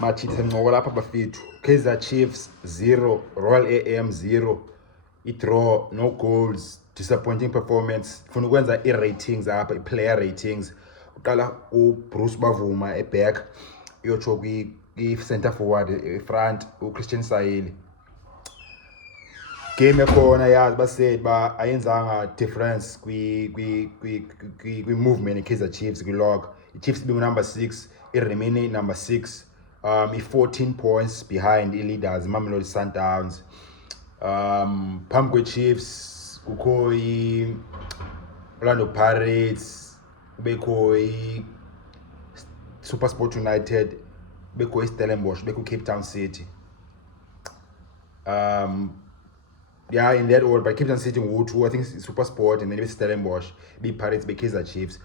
Mathi senqobo lapha bafethu. Kaizer Chiefs 0, Royal AM 0. I-draw, no goals, disappointing performance. Funa ukwenza i-ratings apha, i-player ratings. Uqala uBruce Bavuma eback, uyotsho kwi-center forward front uChristian Sayeli. Game ekhona yazi basaid ba ayenzanga difference kwi movement eKaizer Chiefs kwi-log. I-Chiefs number 6, i-remaining number 6, i-14 points behind i-leaders Mamelodi Sundowns. Phambi kwe-Chiefs kukho i-Orlando Pirates, kubekho i-SuperSport United, kubekho i-Stellenbosch, kubekho i-Cape Town City. Yeah, in that order, but Cape Town City ngu-2, I think it's SuperSport, and then it's Stellenbosch, Pirates, Kaizer Chiefs.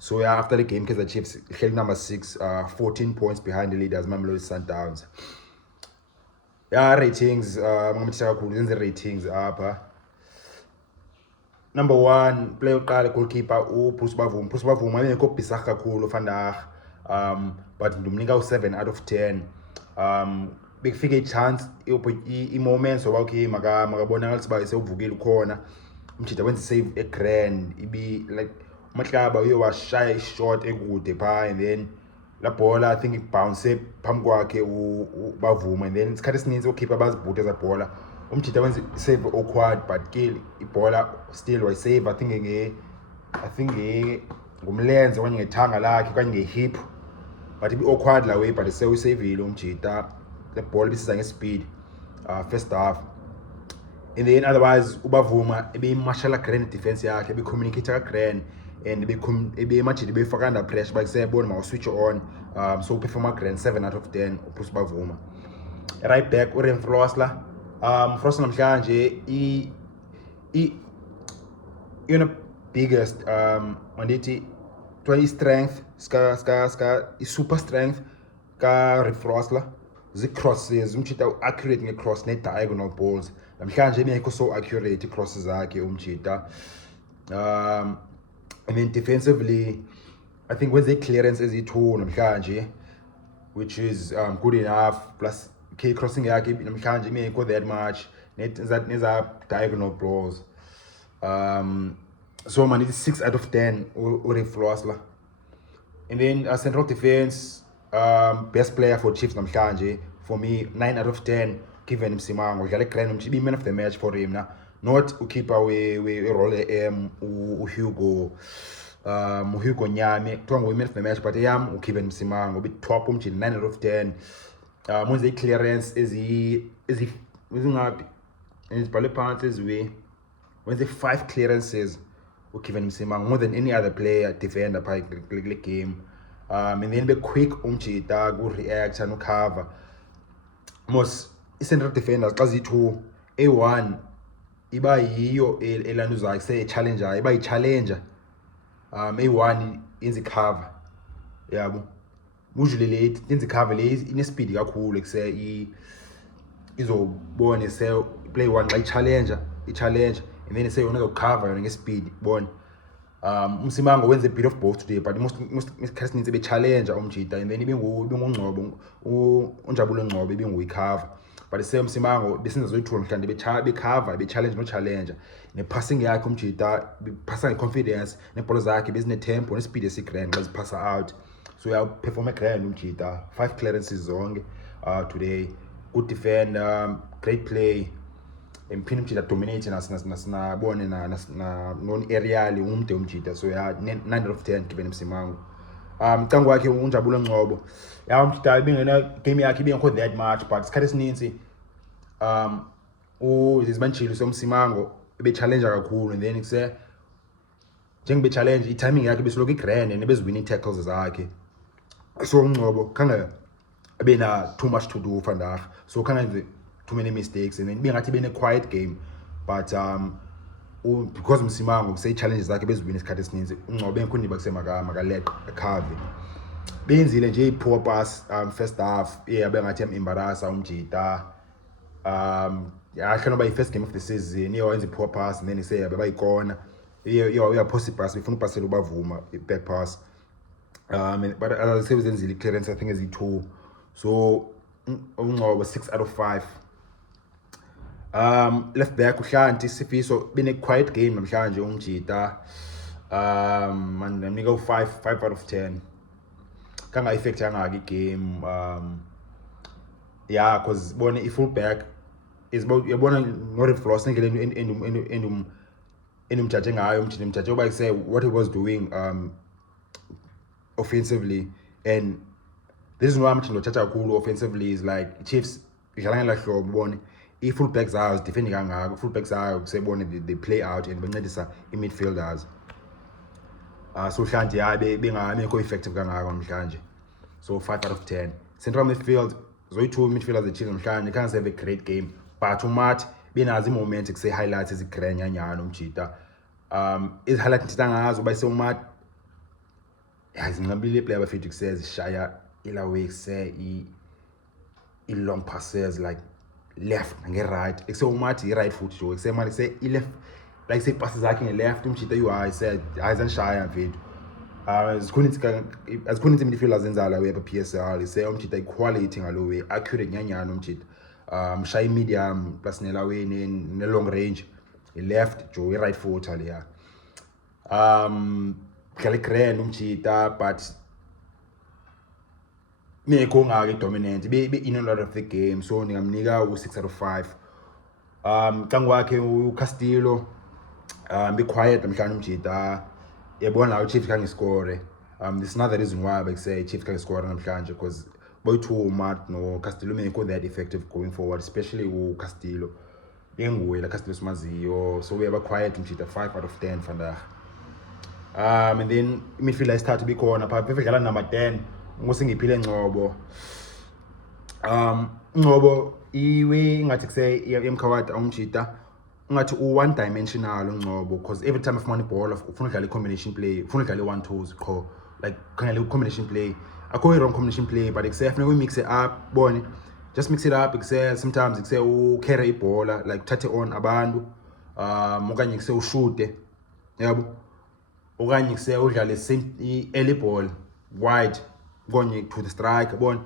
So yeah, after the game, Kaizer Chiefs held number 6, 14 points behind the leaders Mamelodi Sundowns. Yeah, ratings, the ratings apha. Number 1, player uqala goalkeeper uBruce Bavuma. Bruce Bavuma engekho bizarre kakhulu vandag, but ndimnika u7 out of 10. Bekufika i-chance i-moments oba okay makabonakalisa uba sewuvukile ukhona umjida wenza isave egrand like umahlaba uye washaya ishot ekude phaa, and then la bhola I think ibounce phambi kwakhe ubavuma, and then isikhathi esininzi okhipha bazibhuta eza bhola umjida wenza isave awkward, but ke ibhola still wayisave I think ngumlenze okanye ngethanga lakhe okanye ngehip, but ibi-awkward la way, but sewuyisavile umjida. The ball ibisiza ngespeed first half, and then otherwise ubavuma ebeyimashala grand defense yakhe, ebecommunicate ka-grand, and ebemajida ebefaka under pressure bakisebona mawuswitch on, so uperforma grand 7 out of 10 uBruce Bavuma. Right back uRem Frosler, Frosler namhlanje yona biggest mandithi i-strength i-super strength ka-Rem Frosler zii-crosses, umjida u-accurate nge-cross ne-diagonal balls. Namhlanje ebengekho so accurate ii-crosses zakhe umjida. And then defensively I think wenze ii-clearance ezi-2 namhlanje, which is good enough, plus crossing yakhe namhlanje ibengekho that much neza diagonal balls. So man, it's 6 out of 10 uRem Frosler. And then central defense, best player for Chiefs namhlanje for me 9 out of 10 given Msimango. Udlala grand, be man of the match for him na, not ukeeper we roll uHugo Nyame kuthiwa nguwe man of the match, but eyam ugiven Msimango be top umjini 9 out of 10. Wenze i-clearance ezingaphi ezibhale phansi eziwe, wenze 5 clearances ugiven Msimango, more than any other player defender phaa kule game. And then be quick umjida ku-react and cover. Most i-central defenders xa ziyi-2, A1 iba yiyo elanduzakhe seye-challenger, iba yi-challenger. A1 yenza i-cover, yabo usually le yenza i-cover le inespeed kakhulu kuse izobone play 1 xa i-challenge, and then seyona izocover yona ngespeed bona. Msimango wenze a bit of both today, but most isikhathi esininzi be-challenger umjida, and then ibingungcobo unjabulo Ngcobo ibinguyicover, but Msimango besenza zoyi-2 namhlanje becover be-challenge no-challenger. Ne-passing yakhe umjida bephasa nge-confidence, neebhola zakhe bezine-tempo nespeed esigrand xa ziphasa out, so uyaperforma grand umjida. 5 clearances zonke today. Good defend, great play, emphinde umjida dominate nasinabone non-aerial umde umjida, so yeah 9 out of 10 given Msimango. Mcango wakhe unjabulo Ngcobo, yeah umjida ibingena game yakhe ibingekho that much, but isikhathi esininzi uzizibanjilo somsimango ebe-challenger kakhulu, and then njengebe-challenge i-timing yakhe besoloko i-grand and ebeziwinning tackles zakhe. So uNgcobo khange abe na too much to do vandag, so khange too many mistakes, and then bengathi bene-quiet game, but because Msimango sey-challenges zakhe beziwina isikhathi esininzi, uNgcobo bengekho ndiba kusemakalethe ekhave. Benzile nje i-poor pass first half bengathi yam-embarrassa umjida. Yahlala noba yi-first game of the season, iye wenza i-poor pass, and then iseyabe bayikona, iyaphosa ibhasi befuna upasela ubavuma i-back pass. But sewuzenzile i-clearance I think ezi-2 So ungcobo 6 out of 5. Left back uHlanti Sifiso been a quiet game namhlanje umjita. And nginika u5 out of 10. Kanga effect yanga game. Yeah, because bona i-fullback is about yabona no-refloss ngendlela enumjaje ngayo umjaje uba say what he was doing offensively, and this is why I'm ngijatha kakhulu offensively is like Chiefs idlala ngela hlobo ubone i-fullbacks zayo defending kangako, fullbacks zayo kusebone they play out and bancedisa i-midfielders. So Hlanti bengekho effective kangako namhlanje, so 5 out of 10. Central midfield zoyi-2 midfielders eChiefs namhlanje khange have a great game, but uMatt benazi i-moment kuse-highlights ezigranyanyana umjita. Ezi-highlight ngithetha ngazo uba uMatt zinqabile iplayer bafethu kusezishaya ilaway kuse i-long passes like left nge-right ekuse uMatt i-right foot jo ekuse manje kuse i-left like say passes zakhe nge-left umjita hayi zanishaya mfethu. Azikho imidfield azenza la way PSL ise umjita equality ngalo way accurate nyanyana umjita. Mshaya medium plus nelaway ne-long range i-left jo i-right foot leya. Dlala grand umjita but mekho ngake dominant be in a lot of the game, so ngingamnika u6 out of 5. Cangu wakhe uCastillo be quiet namhlanje umjita yabona la uChiefs khange score. This is another reason why I say Chiefs khange score namhlanje, because boy-2 Matt no Castillo mekho that effective going forward, especially uCastillo benguye la Castillo simaziyo, so we have a quiet umjita 5 out of 10 vandaag. And then midfielder start to be corner pha befika number 10 ngosingiphile Ngcobo. Ngcobo iwe ngathi kuse emkhawata umjita ngathi u-one dimensional Ngcobo, because every time afumana iball ufuna udlala i-combination play, ufuna udlala i-1-2s qho, like khangela i-combination play, akho i-wrong combination play, but kusefuneka uyi-mix it up bone, just mix it up. Kuse sometimes kuse ucarry ibhola like uthathe on abantu okanye kuse ushute yabo, okanye kuse udlale i-early ball wide konye to the strike yabona,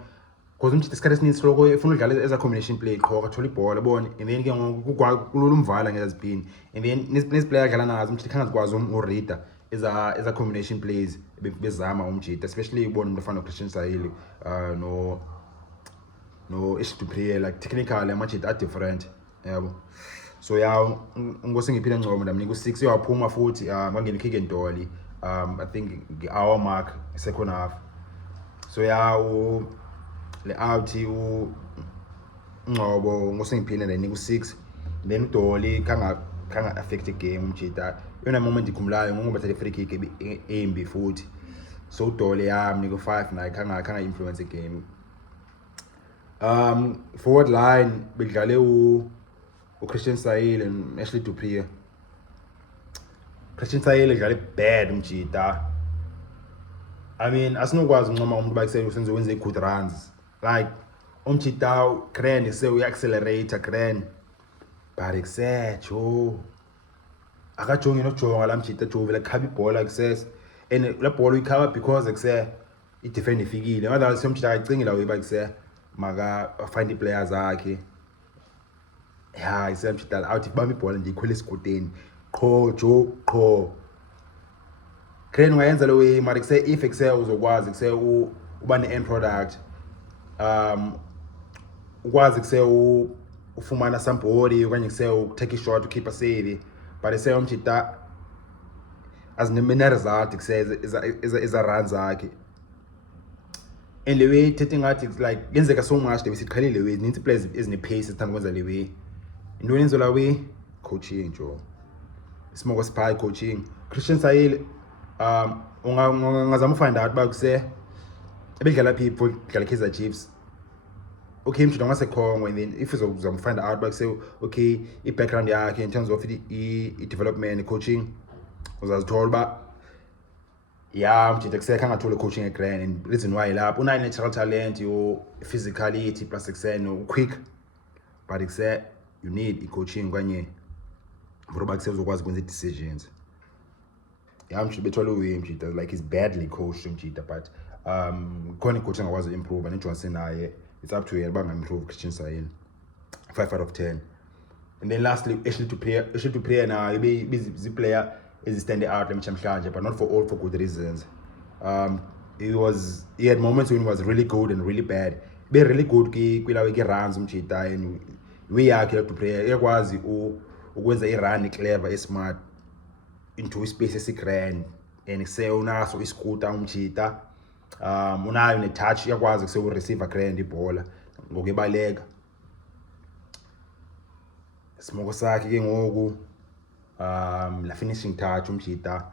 because umjita isikhathi esininzi soloko efuna udlala eza combination play qho akathola ibhola yabona, and then ke ngoku kulula umvala ngezipini, and then nesiplayer adlala nazo umjita khanga zikwazi ureader eza combination plays bezama umjita, especially ubona umuntu ofana noChristian Sahili no Ishtupriya, like technically amajita are different yabo. So yeah, ngosingiphile Ngcobo ndamnika u6. Uyaphuma futhi kwangena ikick and dolly I think our mark second half. So yeah, le out Ngcobo ngosingiphile ndayinika u6, then uDolly khanga affect game umjita. Yona moment ikhumulayo ngoba bathathe free kick embi futhi, so uDolly yamnika u5 naye khanga influence game. Forward line bedlale uChristian Sahili and Ashley Dupriya. Christian Sahili dlale bad umjita. I mean asinokwazi uncoma umuntu bakuse usenze wenze good runs, like umjita grand se uyi-accelerator grand, but kusejo akajongi nojonga la mjita jo vele khaba ibhola kusese, and la bhola uyikhaba because kuse i-defend ifikile, otherwise umjita akayicingi la uyiba kuse maka find i-players zakhe. Yeah, isemjita out ibamba ibhola nje ikhwela esikoteni qho jo qho. Grand ungayenza lo way mara kuse if kuse uzokwazi kuse uba ne-end product, ukwazi kuse ufumana somebody okanye kuse utake i-shot ukhipha save, but kuse umjita azinemine-result kuse eza runs zakhe. And le way ithethe ngathi like yenzeka so much de besiqhelile le way, zinintsi players ezine-pace ezithanda ukwenza le way. Into yenzo la way coaching jo, Msimango spy coaching. Christian Sahili ungazama ufind out uba kuse ebedlala phi dlala Kaizer Chiefs, okay mjita ungasekhongo, and then if uzozama ufind out uba kuse okay i-background yakhe in terms of i-development coaching, uzazithola uba yeah mjita kuse khangathole coaching egrand, and reason why lapho unayo natural talent yo physicality plus kuse no quick, but kuse you need i-coaching kanye for uba kuse uzokwazi ukwenza i-decisions. Yeah mjita bethwala uwe mjita like he's badly coached mjita, but khona icoach angakwazi improve neJohnson naye it's up to yena banga-improve Christian Sayini 5 out of 10. And then lastly, Ashley to play now the player is standing out namhlanje, but not for all for good reasons. He had moments when he was really good and really bad. Be really good kwilawe runs umjita and we yakhe to play ekwazi ukwenza irun clever smart into ispace esigrand and se unaso iscooter umjita unayo netouch yakwazi kuse ureceiver grand ibhola ngokubaleka. Smoke sakhe ke ngoku la finishing touch umjita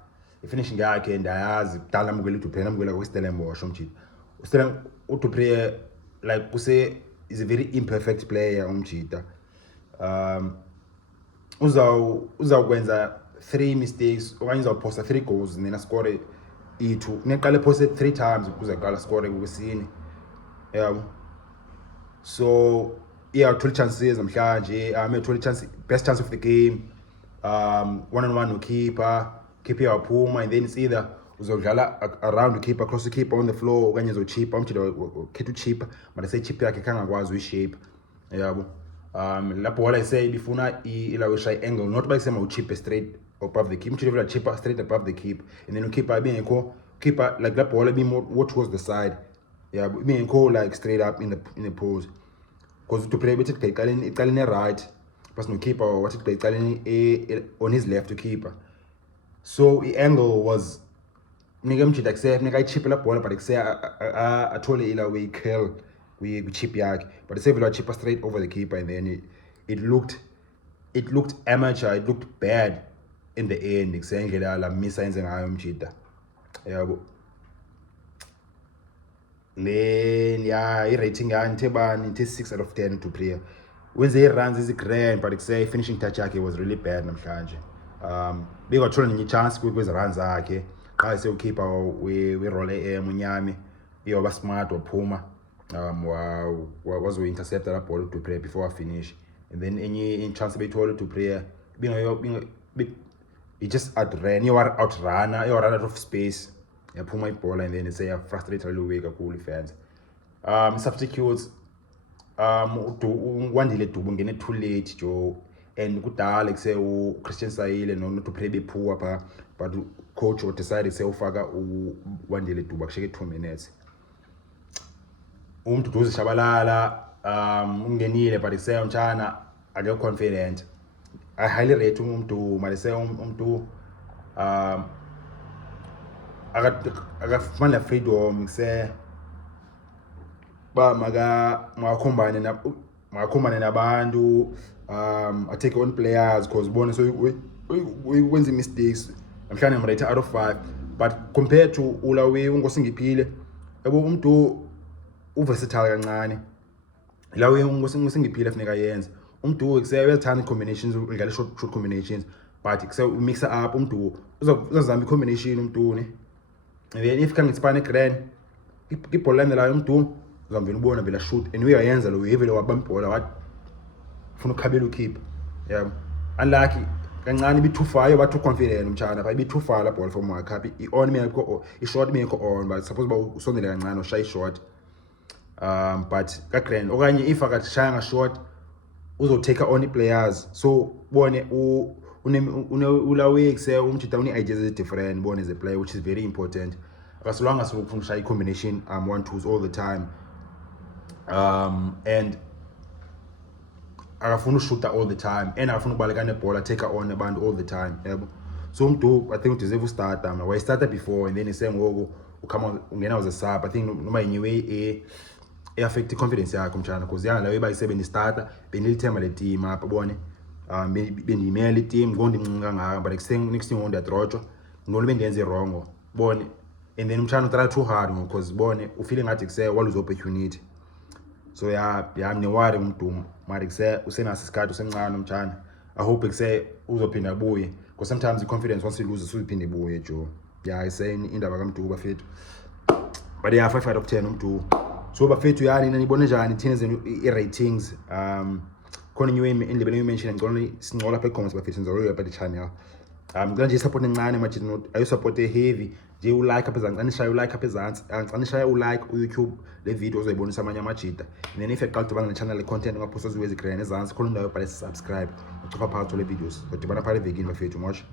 finishing yakhe ndayazi kudala namukela uDupree namukela kwiStellenbosch umjita uDupree like kuse is a very imperfect player umjita uzawukwenza 3 mistakes okanye uzawuphosta 3 goals and then score i2 neqale poste 3 times ukuze qala score kwesine yabo. So yeah, 12 chances namhlanje me 12 chance best chance of the game, 1-on-1 no keeper yaphuma, and then it's either uzodlala around the keeper, cross the keeper on the floor okanye uzochipper umjida khetha uchipper but say chipper yakhe kangakwazi uyishape yabo. La bhola say bifuna ilawe shy angle, not by sema uchipper straight above the keeper, umjida chipper straight above the keeper and then keeper bengekho keeper like la bhola be more what towards the side yabo, bengekho like straight up in the pose. Because to play bethi iqaleni right but no keeper wathi iqaleni on his left to keeper. So the angle was nika mjida kuse nika ichip la bhola but kuse athole ila way curl we chip yakhe but save la chipper straight over the keeper and then it looked amateur, it looked bad in the end kuse indlela la misa yenze ngayo mjida yabo. Then yeah, i-rating yakhe ngithe 6 out of 10 to player. Wenze i-runs ezi-grand but say finishing touch yakhe was really bad namhlanje. Bekathola nenye chance kwezi runs zakhe xa sewukhipha we-role Munyami iyoba smart waphuma wazo-intercepta la ball uDupree before wafinish, and then enye chance beyithola uDupree he just outrun out of space yaphuma ibhola and then say frustrated away kakhulu fans. Substitutes uWandile Dubu ngene too late Joe, and kudala kuse uChristian Sayile noDupree bephuwa pha but coach decided say ufaka uWandile Dubu akushiyeke 2 minutes. Duduzi Shabalala ungenile but say umtshana akekho confident. I highly rate umuntu malise umuntu akafumana freedom kuse ba makakhombane nabantu, I take on players because bona so wenza mistakes namhlanje I'm rated out of 5 but compared to ulawe ungosingiphile yabo umuntu uversatile kancane lawe ungosingiphile funeka yenza umuntu uyazithanda combinations udlala short combinations but kuse mixa up umuntu uzazama i-combination umuntu ne. And then if can ngitsipane grand ibhola landelayo umuntu uzamvela ubona vela shoot and uyayenza lo yevele wabamba ibhola wathi ufuna ukukhabela ukeeper yabo. Unlucky kancane be too far yoba too confident umtshana but be too far la ball from wakhe i-on mekho i-short mekho on but suppose ba usondele kancane ushaya i-short but ka grand okanye if akashaya short uzotake on i-players so bone ulawe kuse umjida une-ideas different bone as a player which is very important as long as ufuna ushaya i-combination 1-2s all the time and akafuna ushuta all the time and akafuna ukubaleka nebhola take on abantu all the time yabo. So umuntu I think udeserve ustarta why started before and then isengoku ukhama ungena as a sub. I think noma inyewe affect i-confidence yakhe umtshana because yana lawe bayisebenzisa starter benilithemba le team apha bone bendiyimela i-team ngondincinci kangaka but next thing ngondiyadrotshwa ngolo bendenze wrong bone and then umtshana try too hard because bone ufile ngathi kuse waluza opportunity. So yeah mnewari umuntu mari kuse usenaso isikhathi usemncane umtshana. I hope kuse uzophinda abuye because sometimes i-confidence once you lose usuphinde ibuye Joe. Yeah isayini indaba kaMduku bafethu but yeah 5 out of 10 uMduku. So bafethu yani nibone njani thina zenu i-ratings khona new indlebe mention ngicela sincola lapha e-comments bafethu nizolo lapha the channel. Ngicela nje support encane manje not ayi support heavy nje ulike apha ezantsi, anishaya ulike apha ezantsi, anishaya ulike uYouTube le video ozoyibonisa amanye amajita. And then if eqala udibana ne-channel content ungaphosa ziwe ezigreyini ezantsi khona indawo yobhala subscribe ucofa phakathi le videos. Udibana phakathi evekini bafethu, mosha.